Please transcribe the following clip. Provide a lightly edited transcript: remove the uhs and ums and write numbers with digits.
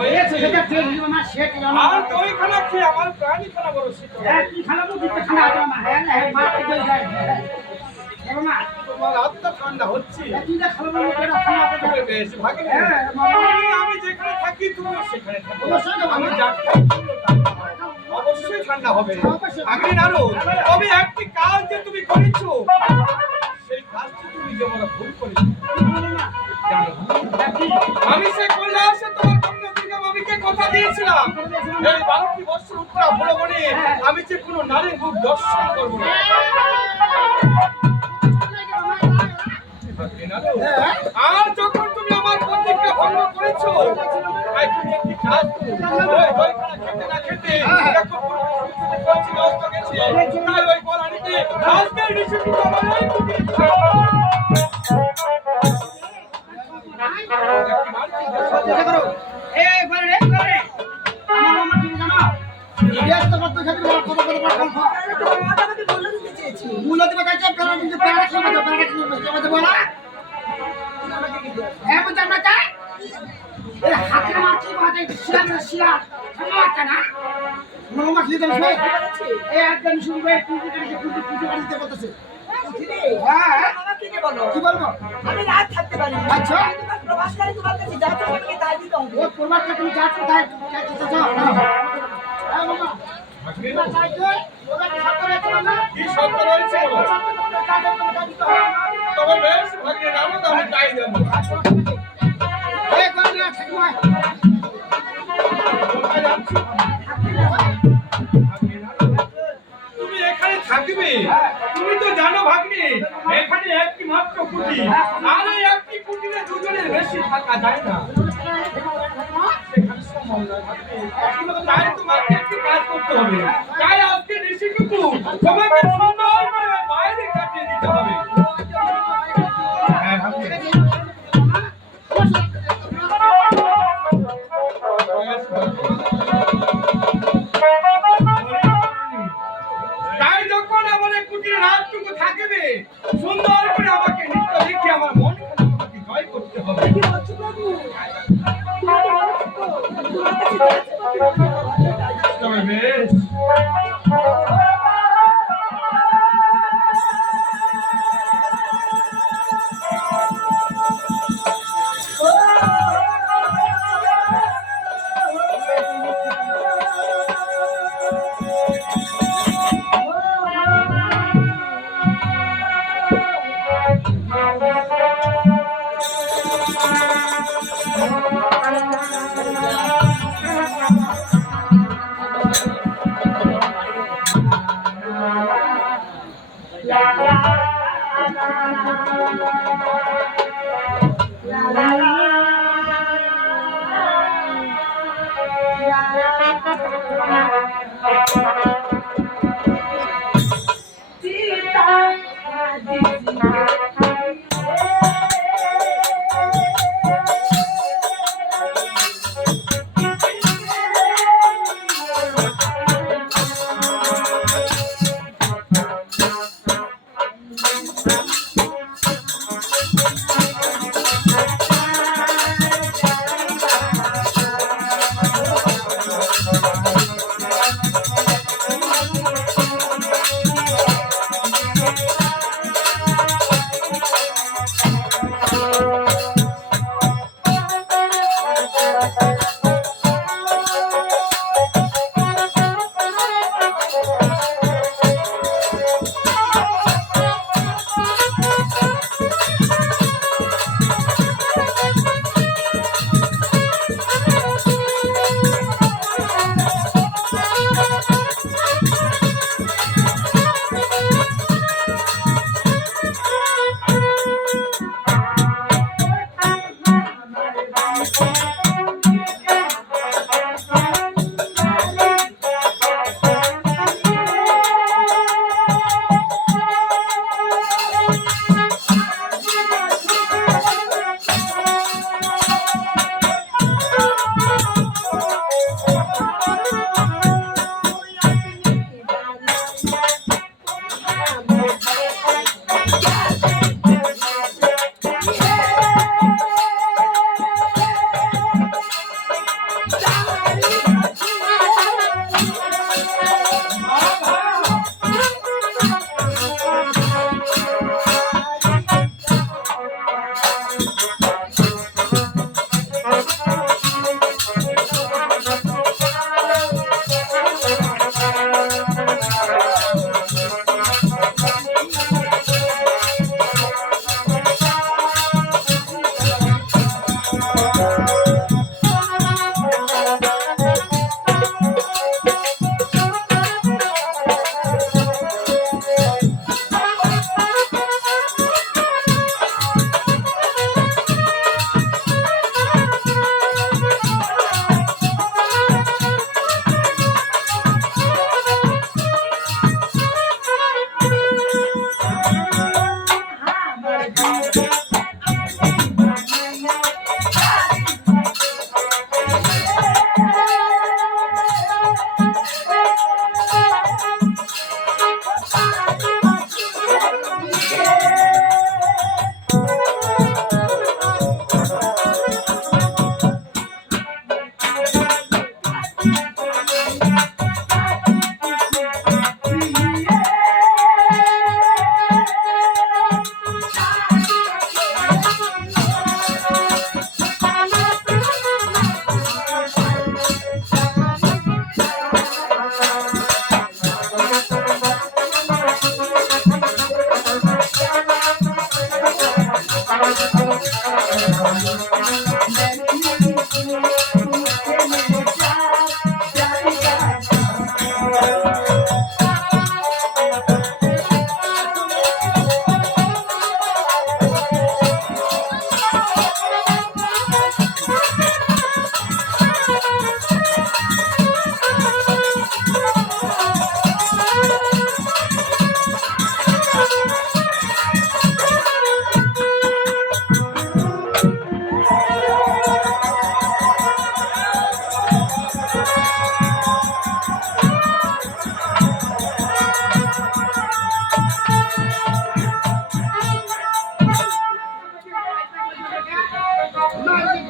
হয়েছে সেটা তেল দিও না শেট জানো আর তুই খানা খেয়ে আমার প্রাণী খানা বড় শীত কি খালাবো দিতে খানা আছে না হ্যাঁ না মা কি দেই যায় বলো না তোমার আত্মা ঠান্ডা হচ্ছে তুই যা খালাবো কেন খানা আছে তুমি বেশ ভাগে হ্যাঁ আমি যেখানে থাকি তুমি সেখানে থাকো অবশ্যই যাবো। আমি যা খাই অবশ্যই ঠান্ডা হবে আগে নারো তবে একটি কাজ যে তুমি করেছো সেই কাজটি তুমি যেমন ভুল করেছো জানো আমি সে কৈলাসে তোমার কন্যা দুর্গা মামিকে কথা দিয়েছিলাম এই 12টি বছর উত্তরা বলে বলে আমি যে কোনো নারীর মুখ দর্শন করবো না আর যখন তুমি আমার প্রতিজ্ঞা ভঙ্গ করেছো তাই তুমি একটি কাজ করো ওই দইখানা খেতে না খেতে দেখো পৌঁছে নষ্ট গেছে তাই ওই বলানিতে আজকে ঋষিটি তোমার এই তুমি কি বলবো আমি রাত থাকতে পারি আচ্ছা প্রভাসকারী তোমার কাছে যা চাও আমাকে তাই দিতে হবে ও প্রমাণটা তুমি যাচ্ছ তাই হ্যাঁ বাবা তোমরা চাইছো ওরা কি সত্য রয়েছে না কি সত্য রয়েছে বলো তবে বেশ ভাগ্যে নামো আমি তাই দেবো এই কোন না ঠাকুমা তুমি এখানে থাকবে তুমি তো জানো ভাগ্নে এখানে একটি মাত্র কুটি আর এই একটি কুটিতে দুজনের বেশি থাকা যায় না তাই তোমাকে একটি কাজ করতে হবে তাই আজকে ঋষিটুকু তোমাকে সুন্দর করে বাইরে কাটিয়ে দিতে হবে হ্যাঁ ভাগ্নে তাই যখন আমার কুটির রাতটুকু থাকবে সুন্দর করে আমাকে নৃত্য দেখে আমার মন তোমাকে জয় করতে হবে কি বলছো বাবু তোমার কাছে যা চাও তবে বেশ Thank you.